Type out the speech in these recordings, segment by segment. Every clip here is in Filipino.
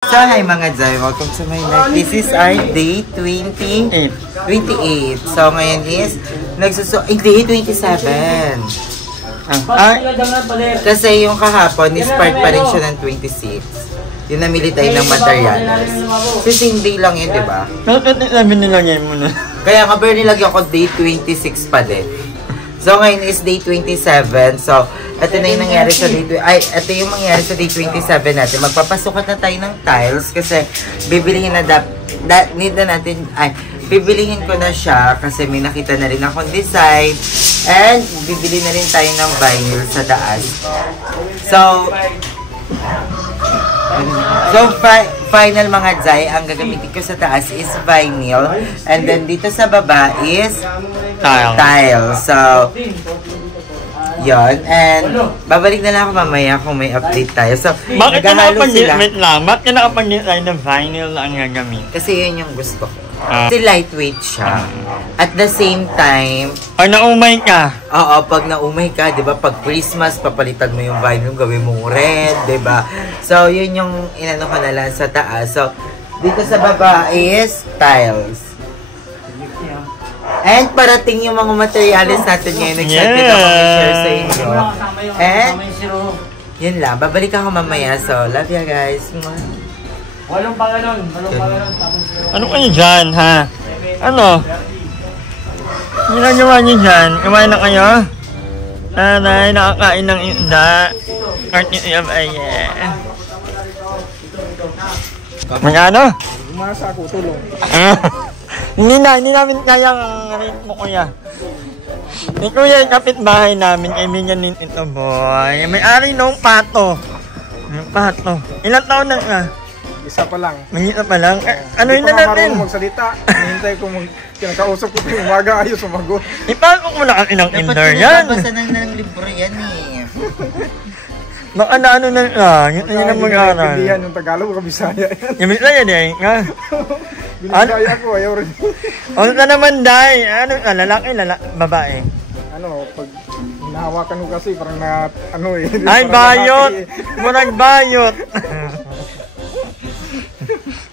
So, hi mga Zay, welcome to my life. This is our day 28. So, ngayon is, day 27. Kasi yung kahapon, is part pa rin siya ng 26. Yung namili tayo ng materials. So, same day lang yun, di ba? Sabi nila ngayon muna. Kaya nga, pero nilagyan ko day 26 pa din. So, ngayon is day 27. So, ito na yung nangyari sa day 27. Ay, ito yung mangyari sa day 27 natin. Magpapasukat na tayo ng tiles kasi bibilihin na need na natin, bibilihin ko na siya kasi may nakita na rin akong design. And, bibili na rin tayo ng vinyl sa taas. So, final mga Zay, ang gagamitin ko sa taas is vinyl. And then, dito sa baba is tile. So, yon. And, babalik na lang ako mamaya kung may update tayo. So, bakit ka nakapag-knit tayo ng vinyl ang gagamit? Kasi yun yung gusto ko. Kasi lightweight siya. At the same time, pag naumay ka. Oo, pag naumay ka, di ba? Pag Christmas, papalitan mo yung vinyl, gawin mong red, di ba? So, yun yung inano ko na lang sa taas. So, dito sa baba is tiles. And parating yung mga materials natin ngayon. Excited ako i-share sa inyo. And, yun lang. Babalik ako mamaya. So, love ya guys. Walang pangalan. Ano kayo dyan, ha? Ano? Ginagawa niyo dyan? Kumain na kayo? Nanay, nakakain ng isda. Magano? Umasa ako, tulong. Hindi namin kayang ritmo, kuya. Yung kuya, yung kapitbahay namin, kaibigan din ito, boy. May-ari nung pato. Yung pato. Ilang taon na ka? Isa pa lang. Mangita pa lang? Ano yun na natin? Hindi ko magsalita. Hinihintay ko kinakausap ko yung umaga, ayaw sumagot. Ipasok mo na ang inang kinder yan. Dapat sinabasa ng libro yan eh. Baka na ano na lang. Ito yun ang mag-aaral. Hindi yung Tagalog, Kabisaya yan. Yung Bisaya din, nga. Binisaya ako, ayaw rin. Ano ka naman, Day? Ano ka? Lalaki, babae? Ano, pag hinahawakan ko kasi parang na, ano eh. Ay, bayot! Murag bayot!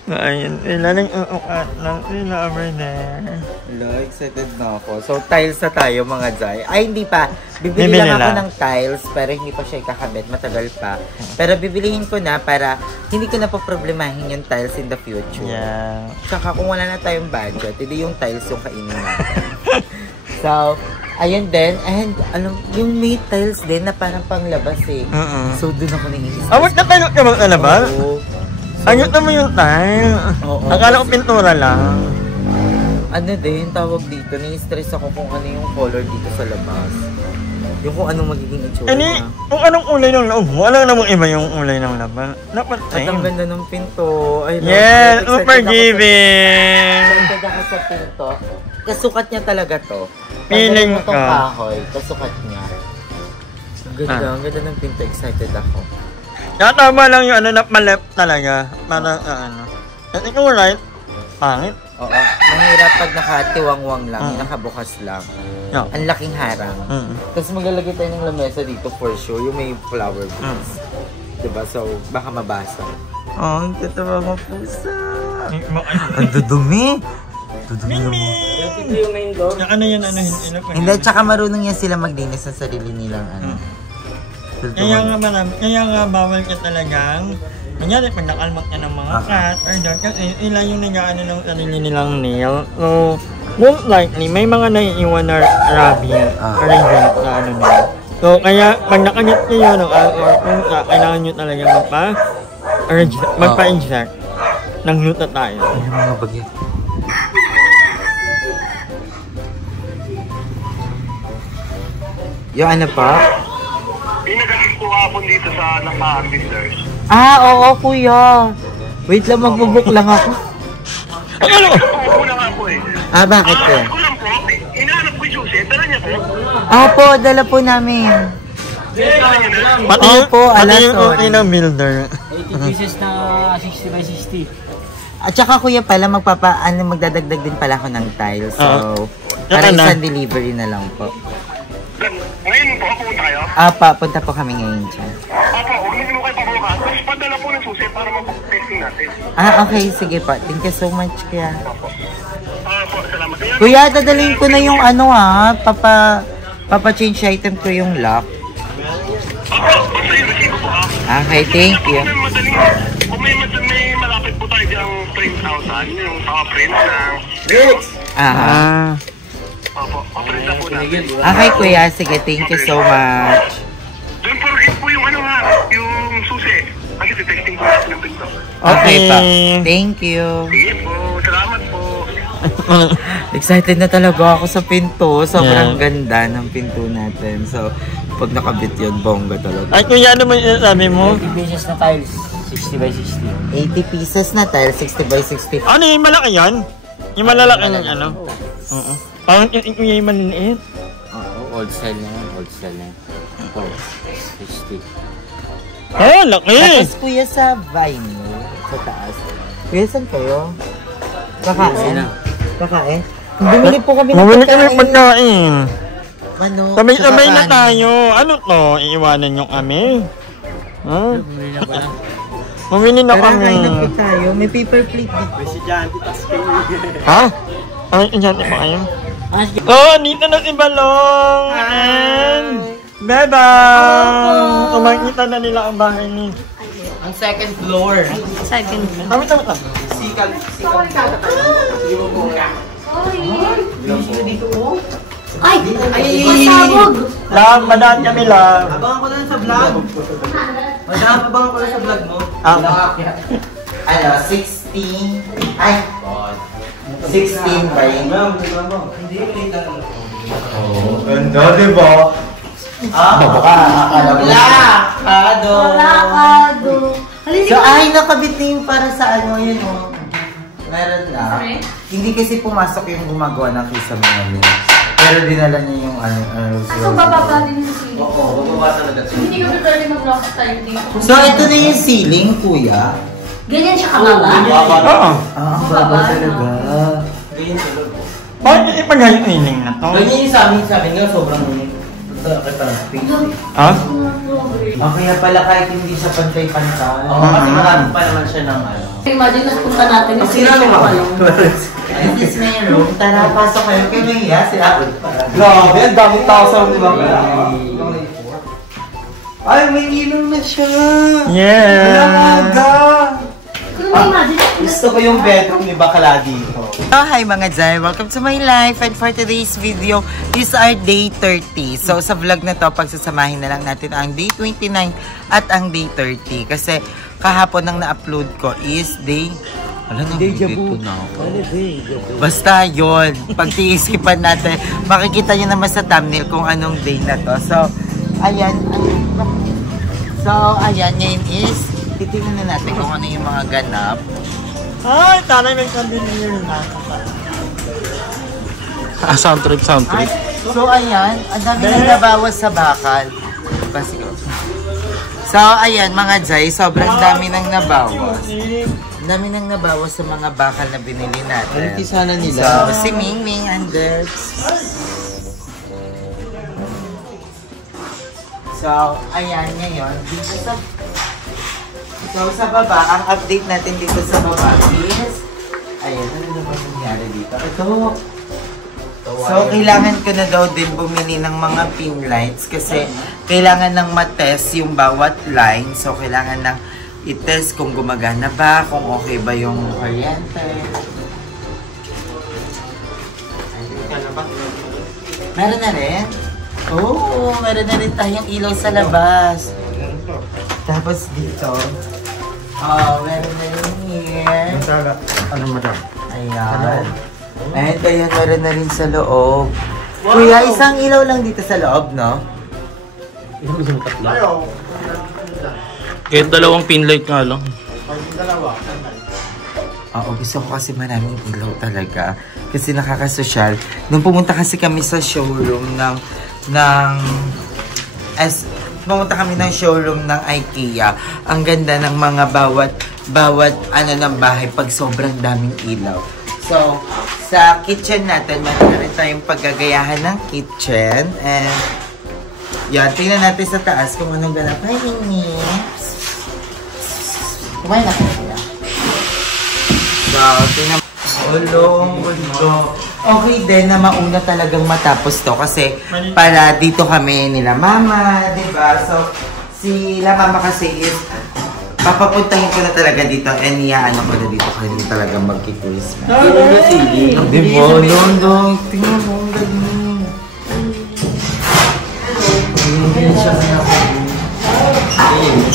Ayun, ilaling uukat ng ilaver there. Hello, excited na ako. So, tiles na tayo mga Zay. Ay, hindi pa. Bibili lang ako ng tiles, pero hindi pa siya ikakabit. Matagal pa. Pero bibilihin ko na para hindi ko na problemahin yung tiles in the future. Yeah. Tsaka kung wala na tayong budget, hindi yung tiles yung kainin natin. So, ayun din. And, yung may tiles din na parang panglabas eh. So, dun ako naiisip. Wag na tayo ka maglalabas? Oo. Ayot naman yung tile. Akala ko pintura lang. Ano din, tawag dito, nai-stress ako kung ano yung color dito sa labas. Yung kung anong magiging itsura na. Kung anong kulay ng loob mo, alam namang iba yung kulay ng laban. Dapat at ang ganda ng pinto. Yes, super giving! Excited ako sa pinto. Kasukat niya talaga to. Feeling ko. Kahoy, kasukat niya. Ang ganda ng pinto, excited ako. Tama lang yung ano, malep talaga. Para At ikaw right, pangit. Oo, mahirap pag nakatiwangwang lang, nakabukas lang. No. Ang laking harang. Tapos maglalagay tayo ng lamesa dito for sure, yung may flower beds. Diba? So, baka mabasa. Oh, ang tatawa mo pusa. Ang dudumi. Dudumi mo. Yung main door. Ano yan, Hindi, tsaka marunong yan sila maglinis ng sarili nilang Kaya nga bawal ka talagang kunyari pag nakalmak ka ng mga cat or dog kasi ilan yung nag-aano ng sarili nilang nail. So, most likely may mga naiiwan na rabbit or event na ano nila. So, kaya pag nakagit kayo ng or pusa, kailangan nyo talaga magpa-inject ng glutathione. Ay, mga bagay. Yung ano pa? Pinagalit ko hapon dito sa naka-artisters. Oo kuya. Wait lang, magbubuk lang ako. Ako lang ako eh. Bakit po? Ako lang po. Inahanap ko yung susi. Dala niya po. Po, dala po namin. Dala niya na. Opo, alas yung okay ng builder. 80 pieces na 60 by 60. At saka kuya pala, magdadagdag din pala ako ng tiles. So, para isang delivery na lang po. Ngayon po, pumunta kayo? Punta po kami ngayon dyan. Huwag niyo mo kayo pabukas. Tapos padala po ng susi para mag-fit. testing natin. Okay. Sige po. Thank you so much, kuya. Po, salamat. Kuya, dadalhin ko na yung papa-change item ko yung lock. Basta yung resibo po Okay, thank you. Kung may malapit po tayo diyang print outside, yung print ng... Opo, print na po natin. Okay, kuya. Sige, thank you so much. Don't forget po yung yung susi. Kasi testing po natin ng pinto. Okay pa. Thank you. Sige po, salamat po. Excited na talaga ako sa pinto. Sobrang ganda ng pinto natin. So, pag nakabit yun, bongga talaga. Ay, kuya, ano man sabi mo? 80 pesos na tiles, 60 by 60. 80 pieces na tile, 60 by 60. Ano yung malaki yan? Yung malalaki ng ano? Oo. Parang kuya yung maliliit. Oo, old style na yan, old style na yan. Ito, 60. Oh, laki! Tapos kuya sa vinyl, sa taas. Kuya, saan kayo? Kakain? Kakain? Bumili po kami ng pagkain. Ano? Sabay-sabay na tayo. Ano to? Iiwanan yung kami? Ha? Bumili na Tara, kami. kain na po tayo. May paper plate dito. Ha? Ay, enchante pa kayo? Oh, dito na si Balong! And Bebang! Tumakita na nila ang bahay ni. Ang second floor. Tama. Ay! Masabog! Lang, madaan kami lang. Abangan ko lang sa vlog. Abangan ko lang sa vlog mo. Ano, 16. Ay! 16 by... Hindi, ulit lang. Ganda, diba? Lakado! Lakado! So, ay, nakabit na yung para sa ano, yun o. Meron na. Hindi kasi pumasok yung gumagawa ng kisame namin. Pero dinala niya yung ano. So, bababa din yung ceiling. Oo, bababa talaga. Hindi kami pwede mag-lock tayo dito. So, ito na yung ceiling, kuya. Ganyan siya kababa? Oo. Ang baba talaga. Bakit ipag-iining na to? Ganyan yung sa amin nga, sobrang ulit. Ha? Kaya pala kahit hindi siya pantay-pantay. Oo, kasi marami pa naman siya ng ano. Imagine, nas punta natin. Ay, this may room. Tara, pasok kayo. Kayo may iya, sila. Grabe, ang daming tao sa di ba? Ay, may ilong na siya. Yeah! Gusto ko yung bedroom ni Bakala dito. Hi mga Jai! Welcome to my life, and for today's video, this are day 30. So sa vlog na to, pagsasamahin na lang natin ang day 29 at ang day 30. Kasi kahapon nang na-upload ko is day... Alam na, dito na ako. Basta yun, pagtiisipan natin, makikita nyo naman sa thumbnail kung anong day na to. So, ayan. Ngayon is, titingnan na natin kung ano yung mga ganap. Ay, tanay may chandelier na. Sound trip. So, ayan, ang dami nang nabawas sa bakal. Kasi, so, ayan, mga Jai, sobrang dami nang nabawas. Ang dami nang nabawas sa mga bakal na binili natin. Quality sana nila. So, si Mingming and Dex. So, ayan, ngayon, dito sa... So, sa baba, ang update natin dito sa baba is... Ayan, ano naman nangyari dito? Ito. So, kailangan ko na daw din bumili ng mga pin lights kasi kailangan nang matest yung bawat line. So, kailangan nang i-test kung gumagana ba, kung okay ba yung kuryente. Meron na rin? Oo, meron na rin tayong ilaw sa labas. Tapos dito, meron na rin here. Ano madam? Ayan. And ayan, meron na rin sa loob. Kuya, isang ilaw lang dito sa loob, no? Kahit dalawang pin light nga lang. Oo, gusto ko kasi maraming ilaw talaga. Kasi nakakasosyal. Nung pumunta kasi kami sa showroom pumunta kami ng showroom ng IKEA. Ang ganda ng mga bawat ano ng bahay pag sobrang daming ilaw. So, sa kitchen natin, meron na rin tayong paggagayahan ng kitchen. And, yan, tingnan natin sa taas kung anong ganap. Hi, Nini! Kumain na kayo. Wow, tingnan. Ulong, okay din na mauna talagang matapos to kasi para dito kami nila mama, diba? So, sila mama kasi is papapuntahin ko na talaga dito and ano ko na dito kasi talaga magki-Christmas. Diba? Londong, tingnan mo, ang galing. Hindi siya sinapagin.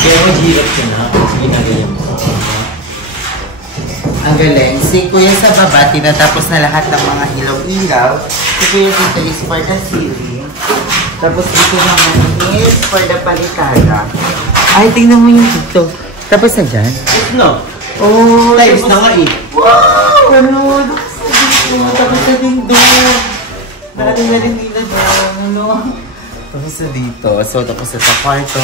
Kaya mag-hirap ka na. Ginagayan mo. Ang galing. Si Kuya sa baba, tinatapos na lahat ng mga ilaw-ilaw. Si Kuya dito is for the ceiling. Tapos dito naman is for the palitada. Ay, tingnan mo yung dito. Tapos na dyan? No. Oh, Times na nga eh. Wow! Ano? Tapos na din doon. Nakating na din nila doon. Ano? Tapos na dito. So, tapos na sa kwarto.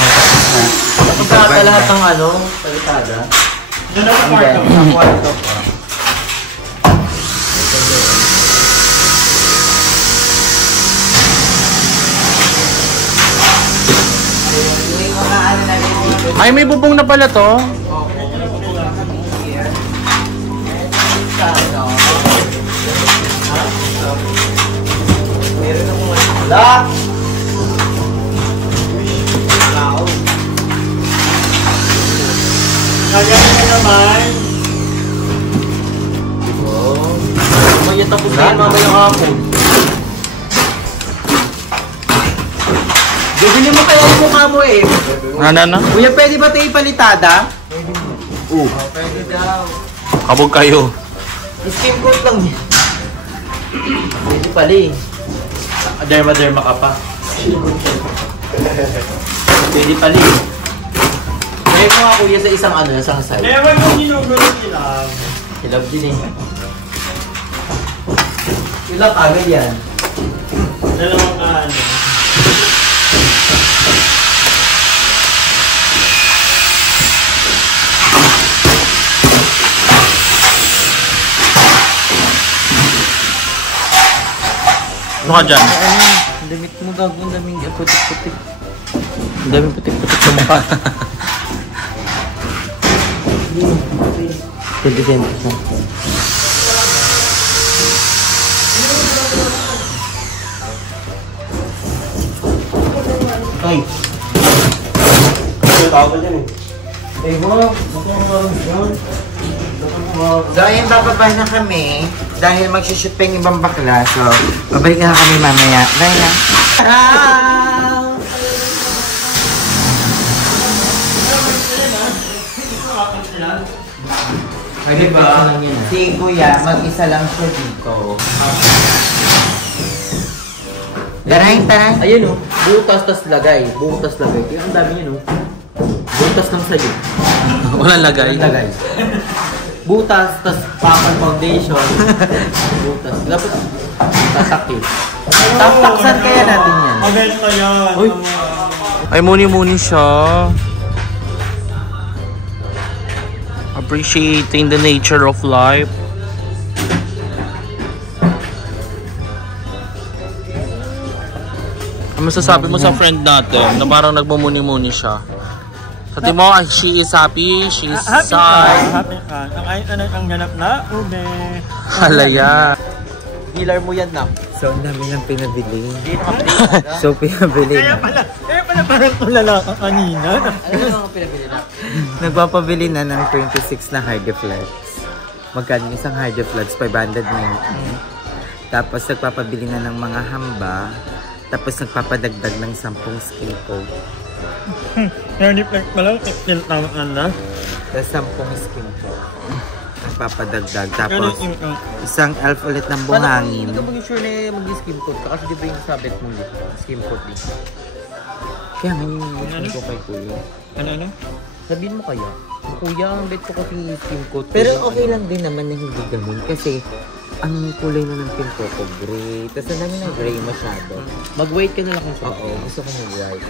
Tapos na lahat ng palitada. Doon ang kwarto. Ang kwarto pa. Ay, may bubong na pala to. Meron akong wala. Kaya na naman. May tapos na yung mamayang hapon. Bibili mo kaya yung mukha mo eh. Na. Kuya, pwede ba ito ipalitada? Pwede daw. Kabog kayo. Skin coat lang yan. Pwede pala eh. Derma ka pa. Pwede pala eh. Kaya mo nga kuya sa isang side. Kaya mo yung ginugulo sila. Hilab din eh. Hilab agad yan. Dalawang Ano ka dyan? Ang damit mo gago, ang daming putik-putik. Ang daming putik-putik sa mukha. Pwede kayo mo. Ay! Ay, tao ka dyan eh. Ay, wala. So, ayun, bababa na kami. Dahil mag-shoot pa yung ibang bakla. So, babalik na kami mamaya. Bye na. Ay, diba? Si Kuya, mag-isa lang siya dito. Taray. Ayun o, butas tas lagay. Butas lagay. Kaya ang dami yun o. Butas lang sa'yo. Walang lagay. Butas tas papal foundation. Butas. Dapat tasakit. Tapaksan kaya natin yan. Mabenta yan. Uy! Ay, muni-muni siya. Appreciating the nature of life. Ano masasabi mo sa friend natin na parang nagmumuni-muni siya? Sabi mo, she is happy, she is sad. Happy ka. Ang ganap na, ube. Halaya. Dealer mo yan na. So, ang dami nang pinabili. So, pinabili na. Kaya pala parang tulala ka kanina. Ano ang pinabili na? Nagpapabili na ng 26 na Hydroflex. Magkano isang Hydroflex? 590. Tapos, nagpapabili na ng mga hamba. Tapos, nagpapadagdag ng 10 skin coat. Reflect pala, still tama na. Tapos 10 skin coat. Nagpapadagdag. Tapos, isang elf ulit ng buhangin. Hindi ka mag-sure na mag-skim coat ka kasi di ba yung sabit mo dito? Skim coat din. Kaya ngayon ko kay Kuya. Ano? Sabihin mo kaya? Kuya, ang bet ko kasi skim coat. Pero okay lang din naman na hindi ganun. Kasi, ang kulay na ng pin ko gray. Tapos ang dami ng gray masyado. Mag-wait ka na lang kung Oo, gusto ko mag-white.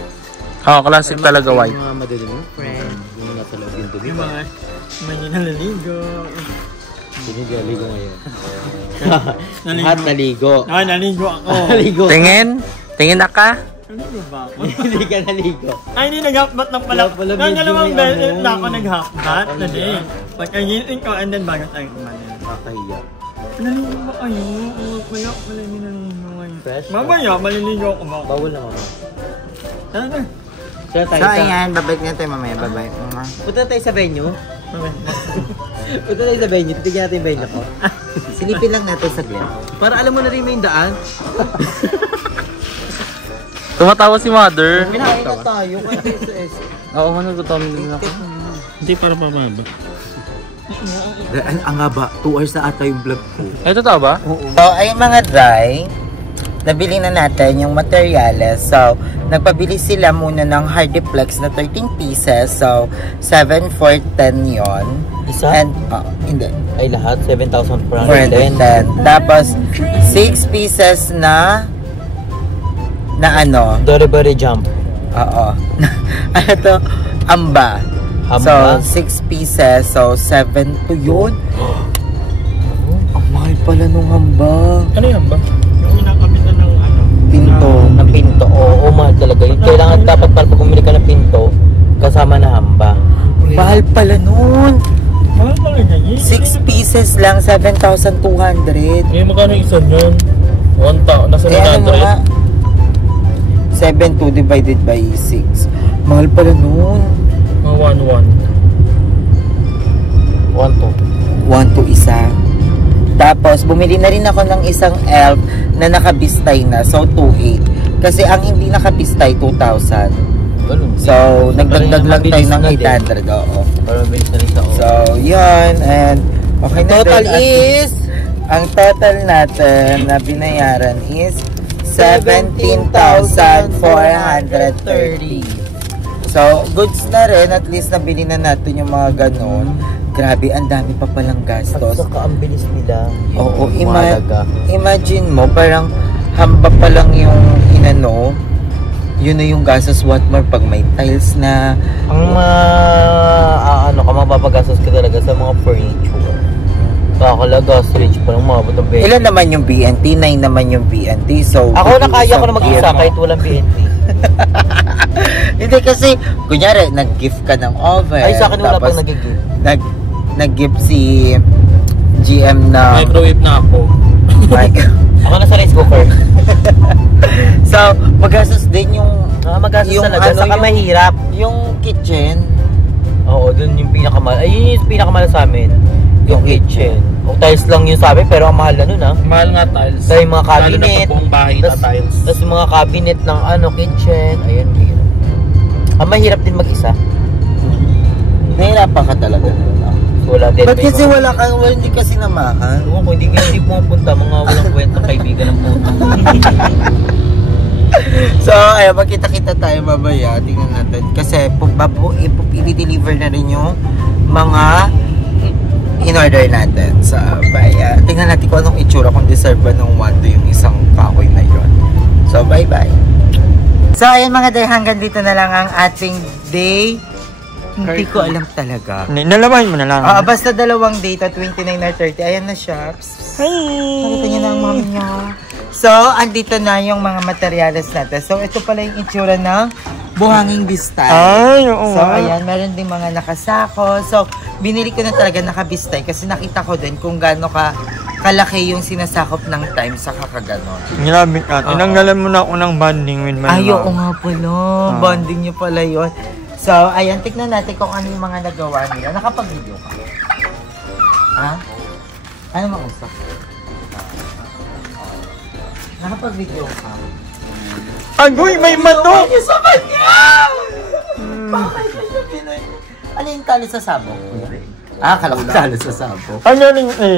Classic talaga white. Yung mga madaling yung friend. Yung nasa loob yung dumi. yung mga may nalaligo. Sinigaligo ngayon. Naligo. Lahat naligo. Naligo ako. Naligo. Tingin na ka? Naligo ba ako? Hindi ka naligo. Ay, hindi nag-halfbat lang pala. Wala pala Nang video dalawang may beses ano. na ako nag-halfbat na din. Pagkagising ko, and then bago tayo kumain. Kakahiya. Naliligo ba kayo? Wala yung naliligo ngayon. Fresh? Mamaya, maliligo ako ba? Bawal naman. Tara na. Kaya tayo So sa... ayan, babalik na tayo mamaya. Bye-bye. Punta tayo sa venue. Punta tayo sa venue. Titigyan natin yung venue ko. Silipin lang natin saglit. Para alam mo na rin may daan. Tumatawa si mother. Kinain na tayo. Kaya sa S. Oo, nagtatawa din ako. Hindi para pababa. Ang haba. 2 hours na ata yung vlog ko. Ay, totoo ba? So, ay mga dry, nabili na natin yung materyales. So, nagpabili sila muna ng Hardiplex na 13 pieces. So, 7 for 10 yon. Isa? And, hindi. Ay lahat? 7,000 per 10. Tapos, 6 pieces na ano? Doribari jump. Oo. Ano to? Amba. Amba? So, 6 pieces. So, 7 to yun. Ang mahal pala nung hamba. Ano yan ba? Yung inakabitan ng ano. Pinto. Ng pinto. Oo, mahal talaga yun. Kailangan dapat pala pag bumili ka ng pinto, kasama na hamba. Mahal pala nun. Mahal talaga yun. 6 pieces lang, 7,200. Eh, magkano isa yun? 1,000. Nasa Ano mo 900? nga? 7,2 divided by 6. Mahal pala nun. 1,1. 1,2. 1 to isa. Tapos, bumili na rin ako ng isang elf na nakabistay na. So, 2,800. Kasi ang hindi nakabistay, 2,000. So, nagdagdag lang tayo ng 800. Oo. Para mabilis na rin sa So, yun. And, okay na total dun. is... Ang total natin na binayaran is 17,430. So, goods na rin. At least nabili na natin yung mga ganun. Grabe, ang dami pa palang At gastos. saka ang bilis nila. Oo, Yung mahalaga. imagine mo, parang hamba pa lang yung inano. Yun na yung gastos, what more pag may tiles na. Ang mapapagastos ka talaga sa mga furniture. Kakalaga, storage pa lang mga batang bed. Ilan naman yung BNT? 9 naman yung BNT. So, Ako na kaya ko na mag-isa isang kahit walang BNT. Hindi kasi, kunyari, nag-gift ka ng oven. Ay, sa akin wala tapos pang nag-gift. Nag-gift si GM na Microwave na ako. mic. Ako na sa rice cooker. So, magastos din yung Magastos yung talaga. Saka yung- mahirap. yung kitchen. Oo, dun yung pinakamahal. Ay, yun yung pinakamahal sa amin. Yung kitchen. O tiles lang yun sa amin, pero ang mahal na nun, ha? Mahal nga tiles. Tayo yung mga Lalo na cabinet. pag buong bahay na tiles. Tapos yung mga cabinet ng kitchen. Ayan, hirap. Ang mahirap din mag-isa. Nahirapan ka talaga nun. So, wala din. Ba't kasi wala ka, hindi kasi namahan? Ewan ko, hindi pumupunta. Mga walang kwentang kaibigan ng puto. So, ayun, magkita-kita tayo mamaya. Tingnan natin. Kasi, i-deliver na rin yung mga in-order natin sa bayan. Tingnan natin kung anong itsura, kung deserve ba ng 1 to yung isang kahoy na yun. So, bye-bye. So, ayun mga day, hanggang dito na lang ang ating day. Hindi ko alam talaga. Nalabahin mo na lang. Basta 2 date at 29 or 30. Ayan na siya. Hi! Nakita niyo na ang mami niya. So, andito na yung mga materyales natin. So, ito pala yung itsura ng buhanging bistay. Ay, oo. So, ayan, meron din mga nakasako. So, binili ko na talaga nakabistay kasi nakita ko din kung gaano kalaki yung sinasakop ng time sa kakaganon. Grabe ka. Tinanggalan mo na ako ng bonding with my Ay, mom. oo nga pala. Bonding niyo pala yun. So, ayan, tignan natin kung ano yung mga nagawa nila. Nakapag-video ka. Ha? Ano mga gusto? Nakapag-video ka. Agoy, may manok! Sa kanya! Bakit kayo Pinoy? Ano yung tali sa sabong? Kala ko tali sa sabong. Ano rin yan? Ay,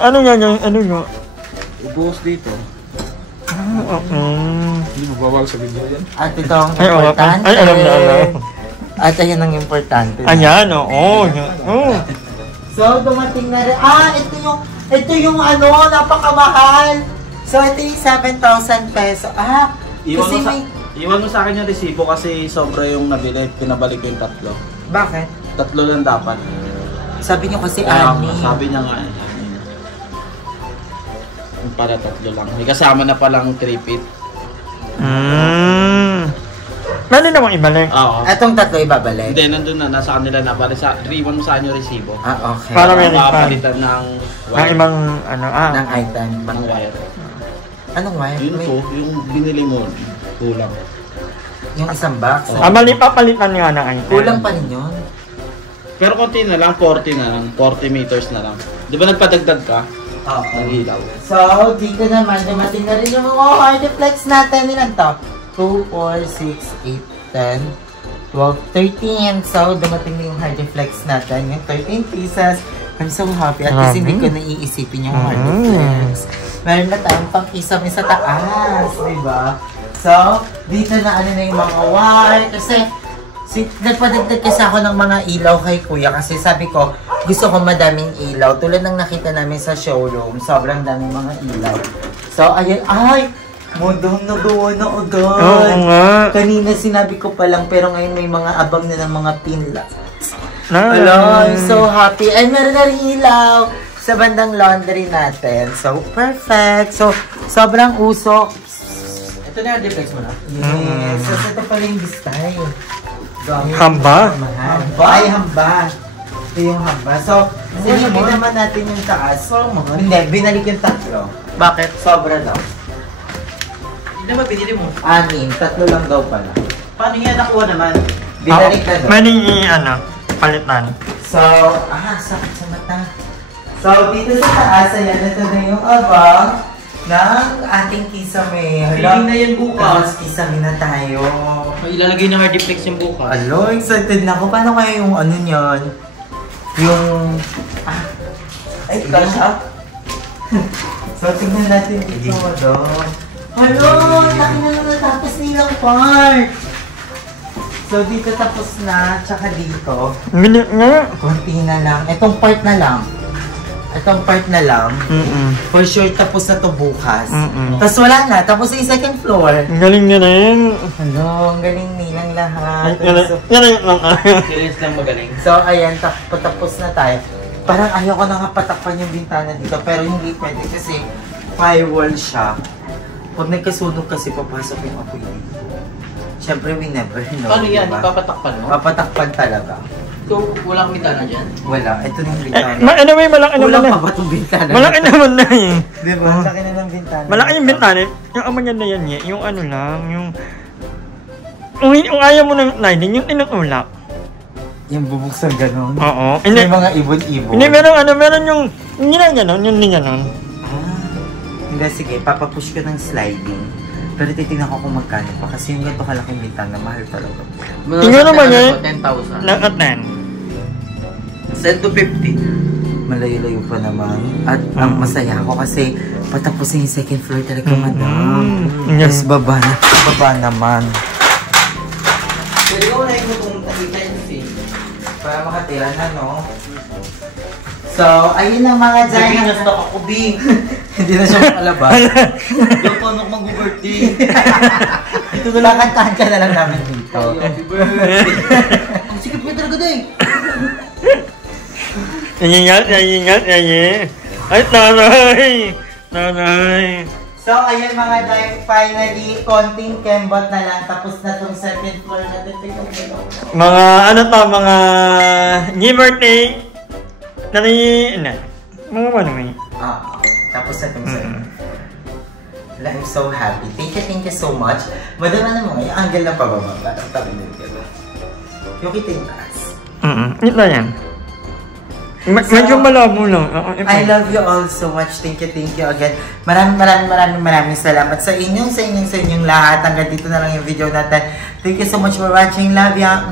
ano yan? Ano yan? Ubuhos dito. Hindi mo bawal sa video yan. At ito ang Ay, oo. importante. Ay, alam na, alam. At ayan ang importante. Ayan, oo. So, dumating na rin. Ito yung ano, napakamahal. So, ito yung 7,000 peso. Kasi may... Iwan mo sa akin yung resibo kasi sobra yung nabili. Pinabalik ko yung 3. Bakit? 3 lang dapat. Sabi niyo kasi Sabi niya nga. Yung para 3 lang. May kasama na palang 3 feet. Pwede namang ibalik. Oo. Etong tatlo ibabalik. Hindi, nandun na. Nasa kanila na. Bali sa, iwan mo sa kanya yung resibo. Ah, okay. Para may refund. Papalitan ng Ang wire. ibang, ano, Ng item. Ng wire. Anong wire? Yun po, yung binili mo, kulang. Yung isang box. mali papalitan nga ng item. Kulang pa rin yun. Pero konti na lang, 40 na lang. 40 meters na lang. Di ba nagpadagdag ka? Oo. Nag-ilaw. So, dito naman, dumating na rin yung mga artifacts natin. Ilan to? 2, 4, 6, 8, 10, 12, 13. So, dumating na yung artifacts natin. Yung 13 pieces. I'm so happy. At least hindi ko naiisipin yung artifacts. Meron na tayong pang-kisame sa taas. Diba? So, dito na ano na yung mga wire. Kasi, nagpadagdag kasi ako ng mga ilaw kay kuya kasi sabi ko, gusto ko madaming ilaw. Tulad ng nakita namin sa showroom, sobrang daming mga ilaw. So, ayun, ay! Modong nagawa na agad. Oo nga. Kanina sinabi ko pa lang, pero ngayon may mga abang na ng mga pinlocks. Na, Hello, I'm so happy. Ay, meron na rin ilaw sa bandang laundry natin. So, perfect. So, sobrang usok. Ito na yung deflex mo na. Yes. So, ito pala yung style. Hamba? Hamba? Ay, hamba. Ito yung hamba. So, silipin naman natin yung taas. Hindi, binalik yung tatlo. Bakit? Sobra daw. Hindi naman pinili mo. 6, tatlo lang daw pala. Paano yan nakuha naman? Binalik na daw. Pwede palitan. So, sakit sa mata. So, dito sa taas, ayan, ito na yung abang ng ating kisame. Feeling na yan bukas. Kisame na tayo. Ilalagay na hard deflex yung bukas. Alo, excited na ako. Paano kaya yung ano niyan? Yung... ay, cash up? So, tignan natin ito mo doon. Alo, laki na naman tapos nilang part. So, dito tapos na, tsaka dito. Minute nga. Kunti na lang. Itong part na lang. Itong part na lang. For sure, tapos na to bukas. Tapos wala na. Tapos yung second floor. Ang galing nga rin. Hello, ang galing nilang lahat. Galing lang. Kailangan lang magaling. So, ayan, tapos na tayo. Parang ayaw ko na nga patakpan yung bintana dito. Pero hindi pwede kasi firewall siya. Pag nagkasunog kasi papasok yung apoy dito. Siyempre, we never know. Paano yan? Diba? Ipapatakpan mo? Papatakpan talaga. So, walang bintana dyan? Wala. Ito na yung bintana. Anyway, malaki naman Kulang na. pa ba itong bintana? Malaki naman na eh. Diba? Malaki na ng bintana. Malaki yung bintana. Yung ama niya na yan eh. Yung ano lang, yung... Kung ayaw mo ng sliding, yung tinutulak. Yung bubuksan gano'n? Oo. May mga ibon-ibon. Hindi, meron yung... Hindi na gano'n, yung hindi gano'n. Hindi, sige. Papapush ko ng sliding. Pero titignan ko kung magkano pa. Kasi yung ganito kalaking bintana, mahal talaga. Tingnan naman eh. 10,000. Naka 10. Send to 50. Malayo-layo pa naman. At ang masaya ako kasi patapusin yung second floor talaga, madam. Tapos baba naman. Pwede ko na yung kung nakita Para makatira na, no? So, ayun ang mga dyan. Hindi na stock ako, Bing. Hindi na siya makalabas. Yung paano ako mag-birthday. Ito na lang, kantahan ka na lang namin dito. Happy birthday. Ang sikip mo talaga doon Ingat. Ay, nanay. So, ayun mga dahil finally, konting kembot na lang. Tapos na itong second floor natin. Mga mga give or take. Mga ano eh. Tapos na itong second floor. I'm so happy. Thank you so much. Madama na mo ngayon, angle na pababa. Parang tabi nito. Yung kita yung taas. Ito yan. Medyo malabo lang. I love you all so much. Thank you again. Maraming salamat sa inyong lahat. Hanggang dito na lang yung video natin. Thank you so much for watching. Love ya.